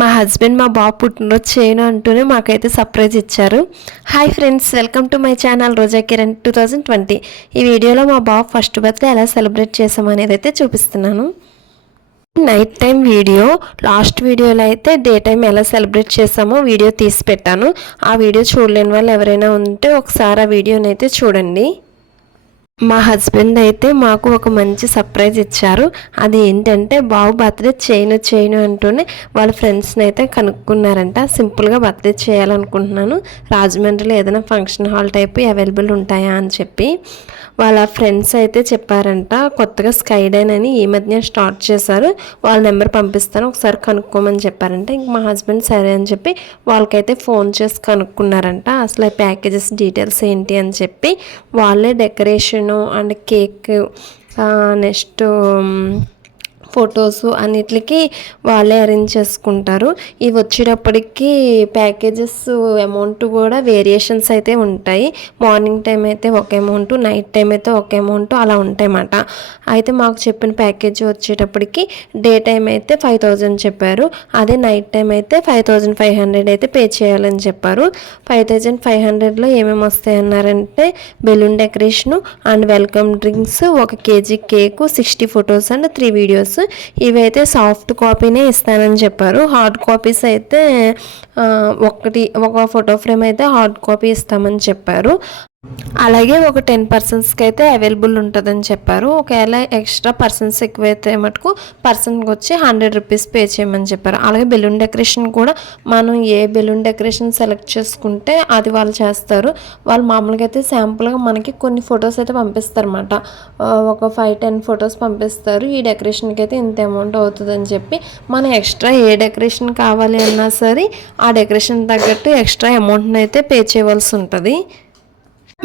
మా హస్బెండ్ మా బాబు పుట్టినరోజు చేయను అంటూనే మాకైతే సర్ప్రైజ్ ఇచ్చారు. Hi friends, welcome to my channel Roja Kiran 2020. ఈ వీడియోలో మా బాబు ఫస్ట్ బర్త్డే ఎలా సెలబ్రేట్ చేసామనేది అయితే చూపిస్తున్నాను. నైట్ టైం వీడియో, లాస్ట్ వీడియోలో అయితే డే టైం ఎలా సెలబ్రేట్ చేసామో వీడియో తీసి పెట్టాను. ఆ వీడియో చూడలేని వాళ్ళు ఎవరైనా ఉంటే ఒకసారి ఆ వీడియోని అయితే చూడండి. మా హస్బెండ్ అయితే మాకు ఒక మంచి సర్ప్రైజ్ ఇచ్చారు. అది ఏంటంటే బాబు బర్త్డే చేయను అంటూనే వాళ్ళ ఫ్రెండ్స్ని అయితే కనుక్కున్నారంట. సింపుల్గా బర్త్డే చేయాలనుకుంటున్నాను, రాజమండ్రిలో ఏదైనా ఫంక్షన్ హాల్ టైపు అవైలబుల్ ఉంటాయా అని చెప్పి వాళ్ళ ఫ్రెండ్స్ అయితే చెప్పారంట. కొత్తగా స్కైడైన్ అని ఈ మధ్య స్టార్ట్ చేశారు, వాళ్ళ నెంబర్ పంపిస్తాను ఒకసారి కనుక్కోమని చెప్పారంట. ఇంక మా హస్బెండ్ సరే అని చెప్పి వాళ్ళకైతే ఫోన్ చేసి కనుక్కున్నారంట అసలు ప్యాకేజెస్ డీటెయిల్స్ ఏంటి అని చెప్పి. వాళ్ళే decoration and cake, next photos అన్నిటికి వాళ్ళే అరేంజ్ చేసుకుంటారు. ఇవి వచ్చేటప్పటికి ప్యాకేజెస్ అమౌంట్ కూడా వేరియేషన్స్ అయితే ఉంటాయి. మార్నింగ్ టైం అయితే ఒక అమౌంట్, నైట్ టైం అయితే ఒక అమౌంట్ అలా ఉంటాయన్నమాట. అయితే మాకు చెప్పిన ప్యాకేజ్ వచ్చేటప్పటికి డే టైం అయితే 5000 చెప్పారు, అదే నైట్ టైం అయితే 5500 అయితే పే చేయాలని చెప్పారు. 5500లో ఏమేమి వస్తాయి అన్నారంటే balloon decoration and welcome drinks, 1 kg cake, 60 photos and 3 videos. ఇవైతే సాఫ్ట్ కాపీనే ఇస్తానని చెప్పారు. హార్డ్ కాపీస్ అయితే ఒక ఫోటో ఫ్రేమ్ అయితే హార్డ్ కాపీ ఇస్తామని చెప్పారు. అలాగే ఒక 10 పర్సన్స్కి అయితే అవైలబుల్ ఉంటుందని చెప్పారు. ఒకవేళ ఎక్స్ట్రా పర్సన్స్ ఎక్కువైతే మటుకు పర్సన్కి వచ్చి 100 రూపీస్ పే చేయమని చెప్పారు. అలాగే బెలూన్ డెకరేషన్ కూడా మనం ఏ బెలూన్ డెకరేషన్ సెలెక్ట్ చేసుకుంటే అది వాళ్ళు చేస్తారు. వాళ్ళు మామూలుగా అయితే శాంపుల్గా మనకి కొన్ని ఫొటోస్ అయితే పంపిస్తారన్నమాట. ఒక 5-10 ఫొటోస్ పంపిస్తారు. ఈ డెకరేషన్కి అయితే ఇంత అమౌంట్ అవుతుందని చెప్పి మనం ఎక్స్ట్రా ఏ డెకరేషన్ కావాలి అన్నా సరే ఆ డెకరేషన్ తగ్గట్టు ఎక్స్ట్రా అమౌంట్ని అయితే పే చేయవలసి ఉంటుంది.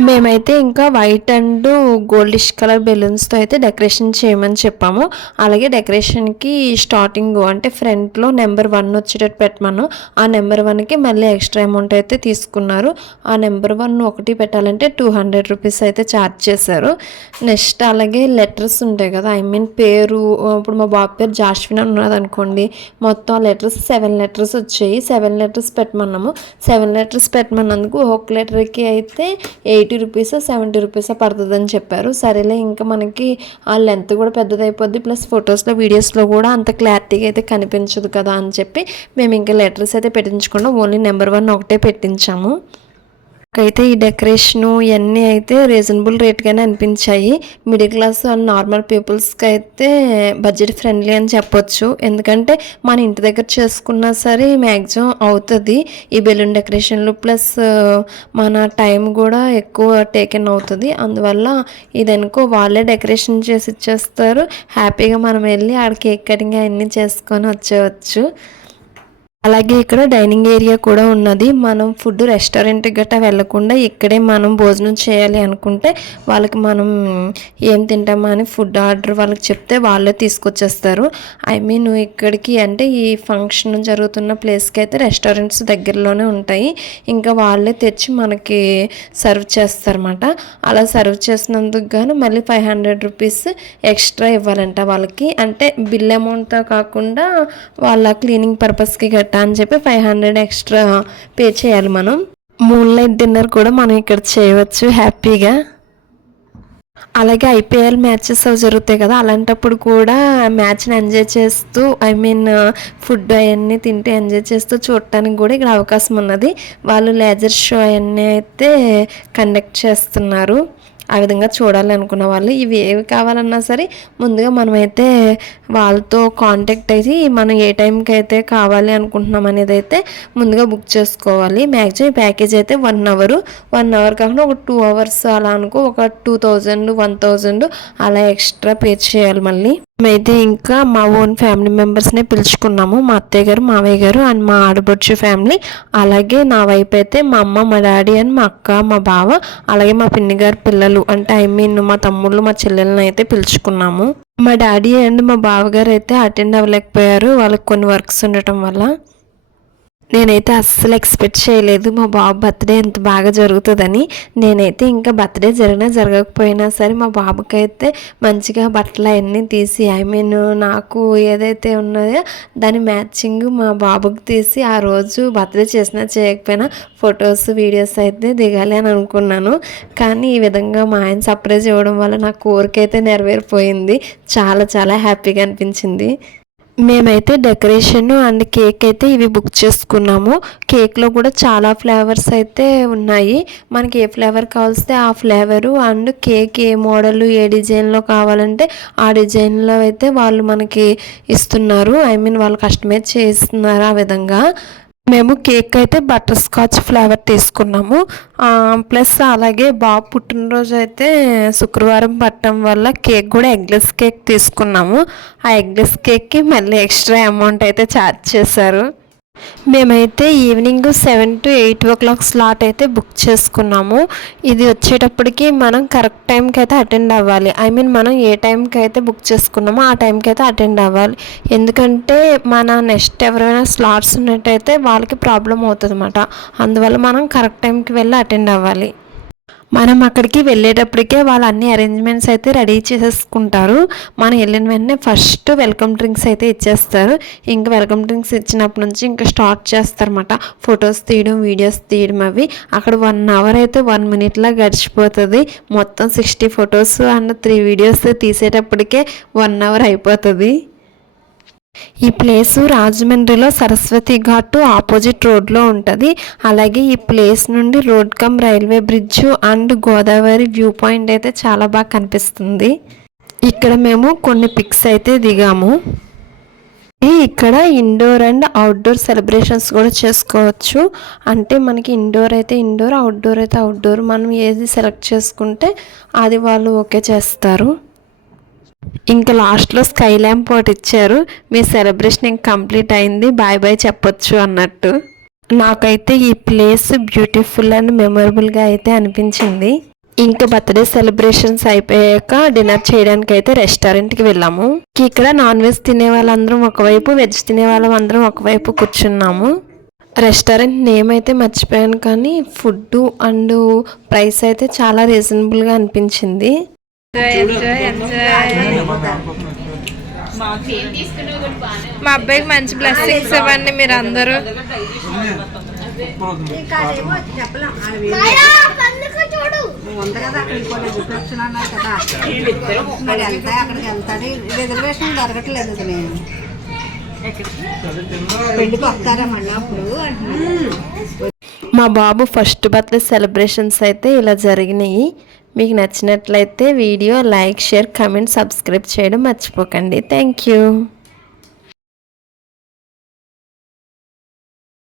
మేమైతే ఇంకా వైట్ అండ్ గోల్డిష్ కలర్ బెలూన్స్తో అయితే డెకరేషన్ చేయమని చెప్పాము. అలాగే డెకరేషన్కి స్టార్టింగ్ అంటే ఫ్రంట్లో నెంబర్ 1 వచ్చేటట్టు పెట్టమను. ఆ నెంబర్ 1కి మళ్ళీ ఎక్స్ట్రా అమౌంట్ అయితే తీసుకున్నారు. ఆ నెంబర్ 1 ఒకటి పెట్టాలంటే 200 రూపీస్ అయితే ఛార్జ్ చేశారు. నెక్స్ట్ అలాగే లెటర్స్ ఉంటాయి కదా, పేరు, ఇప్పుడు మా బాబు పేరు జాస్విన్ ఉన్నది అనుకోండి, మొత్తం లెటర్స్ 7 లెటర్స్ వచ్చాయి. 7 లెటర్స్ పెట్టమన్నాము. 7 లెటర్స్ పెట్టమన్నందుకు ఒక లెటర్కి అయితే 80 రూపీస్ 70 రూపీస్ పడుతుందని చెప్పారు. సరేలే, ఇంకా మనకి ఆ లెంత్ కూడా పెద్దదైపోద్ది, ప్లస్ ఫొటోస్లో వీడియోస్లో కూడా అంత క్లారిటీగా అయితే కనిపించదు కదా అని చెప్పి మేము ఇంకా లెటర్స్ అయితే పెట్టించకుండా ఓన్లీ నెంబర్ 1 ఒకటే పెట్టించాము. అయితే ఈ డెకరేషను ఇవన్నీ అయితే రీజనబుల్ రేట్గానే అనిపించాయి. మిడిల్ క్లాస్ అండ్ నార్మల్ పీపుల్స్కి అయితే బడ్జెట్ ఫ్రెండ్లీ అని చెప్పొచ్చు. ఎందుకంటే మన ఇంటి దగ్గర చేసుకున్నా సరే మ్యాక్సిమం అవుతుంది ఈ బెలూన్ డెకరేషన్లు, ప్లస్ మన టైం కూడా ఎక్కువ టేకెన్ అవుతుంది. అందువల్ల ఇదనుకో వాళ్ళే డెకరేషన్ చేసి ఇచ్చేస్తారు. హ్యాపీగా మనం వెళ్ళి ఆడ కేక్ కటింగ్ అవన్నీ చేసుకొని వచ్చేవచ్చు. అలాగే ఇక్కడ డైనింగ్ ఏరియా కూడా ఉన్నది. మనం ఫుడ్ రెస్టారెంట్ గట్టా వెళ్ళకుండా ఇక్కడే మనం భోజనం చేయాలి అనుకుంటే వాళ్ళకి మనం ఏం తింటామా అని ఫుడ్ ఆర్డర్ వాళ్ళకి చెప్తే వాళ్ళే తీసుకొచ్చేస్తారు. ఇక్కడికి అంటే ఈ ఫంక్షన్ జరుగుతున్న ప్లేస్కి అయితే రెస్టారెంట్స్ దగ్గరలోనే ఉంటాయి. ఇంకా వాళ్ళే తెచ్చి మనకి సర్వ్ చేస్తారన్నమాట. అలా సర్వ్ చేసినందుకు గాను మళ్ళీ 500 రూపీస్ ఎక్స్ట్రా ఇవ్వాలంట వాళ్ళకి. అంటే బిల్ అమౌంట్తో కాకుండా వాళ్ళ క్లీనింగ్ పర్పస్కి అని చెప్పి 500 ఎక్స్ట్రా పే చేయాలి మనం. మూన్ లైట్ డిన్నర్ కూడా మనం ఇక్కడ చేయవచ్చు హ్యాపీగా. అలాగే ఐపీఎల్ మ్యాచెస్ అవి జరుగుతాయి కదా, అలాంటప్పుడు కూడా మ్యాచ్ని ఎంజాయ్ చేస్తూ ఫుడ్ అవన్నీ తింటూ ఎంజాయ్ చేస్తూ చూడటానికి కూడా ఇక్కడ అవకాశం ఉన్నది. వాళ్ళు లేజర్ షో అవన్నీ అయితే కండక్ట్ చేస్తున్నారు. ఆ విధంగా చూడాలి అనుకున్న వాళ్ళు ఇవి ఏవి కావాలన్నా సరే ముందుగా మనమైతే వాళ్ళతో కాంటాక్ట్ అయ్యి మనం ఏ టైంకి అయితే కావాలి అనుకుంటున్నాం అనేది అయితే ముందుగా బుక్ చేసుకోవాలి. మ్యాక్సిమం ప్యాకేజ్ అయితే 1 అవర్ కాకుండా ఒక 2 అవర్స్ అలా అనుకో, ఒక 2000 1000 అలా ఎక్స్ట్రా పే చేయాలి. మళ్ళీ మేమైతే ఇంకా మా ఓన్ ఫ్యామిలీ మెంబర్స్నే పిలుచుకున్నాము. మా అత్తయ్య గారు, మావయ్య గారు అండ్ మా ఆడబొడ్చు ఫ్యామిలీ. అలాగే నా వైపు అయితే మా అమ్మ, మా డాడీ అండ్ మా అక్క, మా బావ, అలాగే మా పిన్ని గారి పిల్లలు అంటే మా తమ్ముళ్ళు, మా చెల్లెలను అయితే పిలుచుకున్నాము. మా డాడీ అండ్ మా బావగారు అయితే అటెండ్ అవ్వలేకపోయారు, వాళ్ళకి కొన్ని వర్క్స్ ఉండటం వల్ల. నేనైతే అస్సలు ఎక్స్పెక్ట్ చేయలేదు మా బాబు బర్త్డే ఎంత బాగా జరుగుతుందని. నేనైతే ఇంకా బర్త్డే జరిగినా జరగకపోయినా సరే మా బాబుకి అయితే మంచిగా బట్టలు అవన్నీ తీసి నాకు ఏదైతే ఉన్నదో దాని మ్యాచింగ్ మా బాబుకి తీసి ఆ రోజు బర్త్డే చేసినా చేయకపోయినా ఫొటోస్ వీడియోస్ అయితే దిగాలి అని అనుకున్నాను. కానీ ఈ విధంగా మా ఆయన సర్ప్రైజ్ ఇవ్వడం వల్ల నా కోరిక అయితే నెరవేరిపోయింది. చాలా చాలా హ్యాపీగా అనిపించింది. మేమైతే డెకరేషన్ అండ్ కేక్ అయితే ఇవి బుక్ చేసుకున్నాము. కేక్లో కూడా చాలా ఫ్లేవర్స్ అయితే ఉన్నాయి. మనకి ఏ ఫ్లేవర్ కావాల్స్తే ఆ ఫ్లేవరు అండ్ కేక్ ఏ మోడల్ ఏ డిజైన్లో కావాలంటే ఆ డిజైన్లో అయితే వాళ్ళు మనకి ఇస్తున్నారు. వాళ్ళు కస్టమైజ్ చేస్తున్నారు. ఆ విధంగా మేము కేక్ అయితే బటర్ స్కాచ్ ఫ్లేవర్ తీసుకున్నాము. ప్లస్ అలాగే బాబు పుట్టినరోజు అయితే శుక్రవారం పట్టడం వల్ల కేక్ కూడా ఎగ్లెస్ కేక్ తీసుకున్నాము. ఆ ఎగ్లెస్ కేక్కి మళ్ళీ ఎక్స్ట్రా అమౌంట్ అయితే ఛార్జ్ చేశారు. మేమైతే ఈవినింగ్ 7 to 8 స్లాట్ అయితే బుక్ చేసుకున్నాము. ఇది వచ్చేటప్పటికి మనం కరెక్ట్ టైంకి అయితే అటెండ్ అవ్వాలి. మనం ఏ టైంకి అయితే బుక్ చేసుకున్నామో ఆ టైంకి అయితే అటెండ్ అవ్వాలి. ఎందుకంటే మన నెక్స్ట్ ఎవరైనా స్లాట్స్ ఉన్నట్టయితే వాళ్ళకి ప్రాబ్లం అవుతుంది అన్నమాట. అందువల్ల మనం కరెక్ట్ టైంకి వెళ్ళి అటెండ్ అవ్వాలి. మనం అక్కడికి వెళ్ళేటప్పటికే వాళ్ళు అన్ని అరేంజ్మెంట్స్ అయితే రెడీ చేసేసుకుంటారు. మనం వెళ్ళిన వెంటనే ఫస్ట్ వెల్కమ్ డ్రింక్స్ అయితే ఇచ్చేస్తారు. ఇంకా వెల్కమ్ డ్రింక్స్ ఇచ్చినప్పటి నుంచి ఇంకా స్టార్ట్ చేస్తారన్నమాట. ఫొటోస్ తీయడం వీడియోస్ తీయడం అవి అక్కడ 1 hour అయితే 1 minute గడిచిపోతుంది. మొత్తం 60 ఫొటోస్ అండ్ 3 వీడియోస్ తీసేటప్పటికే 1 hour అయిపోతుంది. ఈ ప్లేసు రాజమండ్రిలో సరస్వతి ఘాట్ ఆపోజిట్ రోడ్లో ఉంటుంది. అలాగే ఈ ప్లేస్ నుండి road come railway bridge and Godavari view point అయితే చాలా బాగా కనిపిస్తుంది. ఇక్కడ మేము కొన్ని పిక్స్ అయితే దిగాము. ఇక్కడ ఇండోర్ అండ్ అవుట్డోర్ సెలబ్రేషన్స్ కూడా చేసుకోవచ్చు. అంటే మనకి ఇండోర్ అయితే ఇండోర్, అవుట్డోర్ అయితే అవుట్డోర్. మనం ఏది సెలెక్ట్ చేసుకుంటే అది వాళ్ళు ఓకే చేస్తారు. ఇంకా లాస్ట్లో స్కై ల్యాంప్ ఒకటి ఇచ్చారు. మీ సెలబ్రేషన్ ఇంకా కంప్లీట్ అయింది, బాయ్ బాయ్ చెప్పొచ్చు అన్నట్టు. నాకైతే ఈ ప్లేస్ బ్యూటిఫుల్ అండ్ మెమొరబుల్గా అయితే అనిపించింది. ఇంకా బర్త్డే సెలబ్రేషన్స్ అయిపోయాక డిన్నర్ చేయడానికి అయితే రెస్టారెంట్కి వెళ్ళాము. ఇక్కడ నాన్ వెజ్ తినే వాళ్ళందరం ఒకవైపు, వెజ్ తినే వాళ్ళం అందరం ఒకవైపు కూర్చున్నాము. రెస్టారెంట్ నేమ్ అయితే మర్చిపోయాను, కానీ ఫుడ్ అండ్ ప్రైస్ అయితే చాలా రీజనబుల్గా అనిపించింది. మా అబ్బాయికి మంచి బ్లెస్సింగ్స్ ఇవ్వండి మీరు అందరూ. మా బాబు ఫస్ట్ బర్త్డే సెలబ్రేషన్స్ అయితే ఇలా జరిగినాయి. మీకు నచ్చినట్లయితే video like, share, comment, subscribe చేయడం మర్చిపోకండి. Thank you.